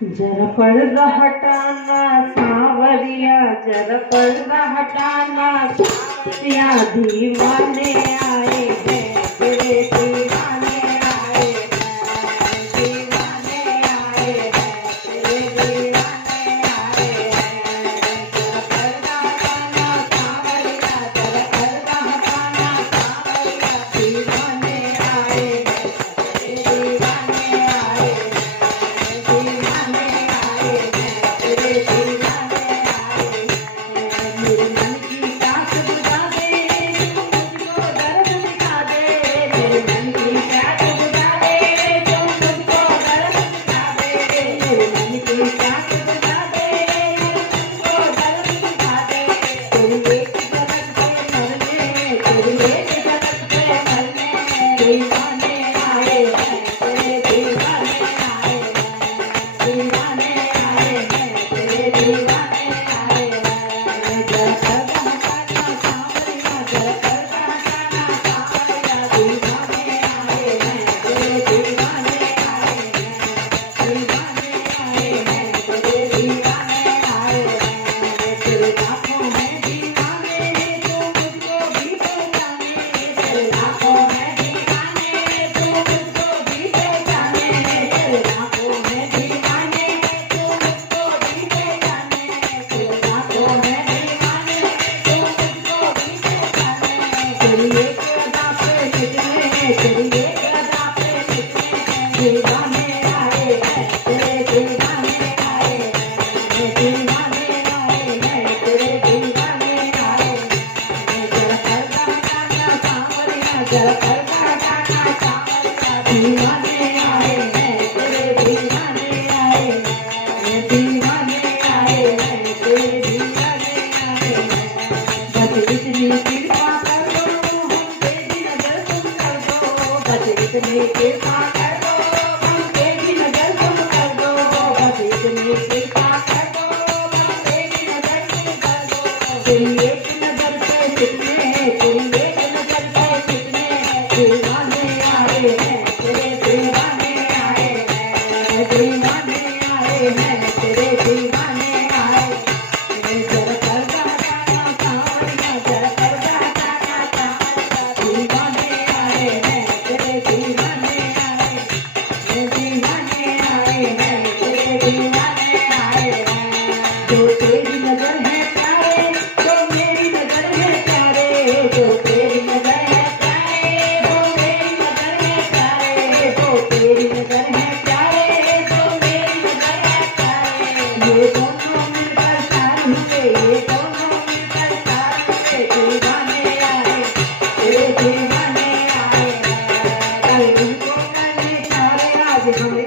जरा पर्दा हटाना सांवरिया, जरा पर्दा हटाना सांवरिया, दीवाने आए हैं तेरे दीवाने आए हैं, दीवाने आए हैं तेरे दीवाने आए हैं। जरा पर्दा हटाना सांवरिया, जरा पर्दा हटाना सांवरिया, दीवाने आए हैं तेरे दीवाने आए हैं, दीवाने आए हैं तेरे दीवाने आए हैं। मेरे मन की प्यास बुझा दे, तू मुझको दर्द दिखा दे, मेरे मन की प्यास बुझा दे, तू मुझको दर्द दिखा दे, मेरे मन की प्यास बुझा दे, तू मुझको दर्द दिखा दे। तेरी एक झलक पे मरने, तेरी एक झलक पे मरने, दीवाने आए हैं तेरे दीवाने आए हैं, दीवाने आए हैं तेरे दीवाने आए हैं। जरा पर्दा हटाना सांवरिया, जरा पर्दा हटाना सांवरिया, दीवाने आए हैं तेरे दीवाने आए हैं, दीवाने आए हैं तेरे दीवाने आए हैं। तेरे आँखों में दीवाने तू मुझको भी पहचाने, तेरे आँखों में दीवाने तू मुझको भी पहचाने, तेरे आँखों में दीवाने तू मुझको भी पहचाने, तेरे आँखों में दीवाने तू मुझको भी पहचाने। तेरी एक अदा पे मिटने, तेरी एक अदा पे मिटने, दीवाने आए हैं तेरे दीवाने आए हैं, दीवाने आए हैं तेरे दीवाने आए हैं। जरा पर्दा हटाना सांवरिया, जरा पर्दा हटाना सांवरिया, दीवाने आए हैं तेरे दीवाने आए हैं, दीवाने आए हैं तेरे दीवाने आए हैं। बस इतनी कृपा कर दो, हम पे भी नजर तुम कर दो, बस इतनी कृपा कर दो, हम पे भी नजर तुम कर दो, बस इतनी कृपा कर दो, हम पे भी नजर तुम कर दो। तेरी एक नजर पे कितने, तेरी एक नजर पे कितने दीवाने आए हैं तेरे दीवाने आए हैं, दीवाने आए हैं तेरे दीवाने आए हैं। जरा पर्दा हटाना सांवरिया, जरा पर्दा हटाना सांवरिया, दीवाने आए हैं तेरे दीवाने आए हैं, दीवाने आए हैं तेरे दीवाने आए हैं। जो तेरी नजर है प्यारे, जो मेरी नजर है प्यारे, जो तेरी नजर है प्यारे, जो मेरी नजर है प्यारे, जो तेरी नजर है प्यारे, जो मेरी नजर है प्यारे। ये दोनों मिलकर साथ हुए, ये दोनों मिलकर साथ हुए, दीवाने आए तेरे दीवाने आए हैं। कल उनको मैंने प्यारे, आज हम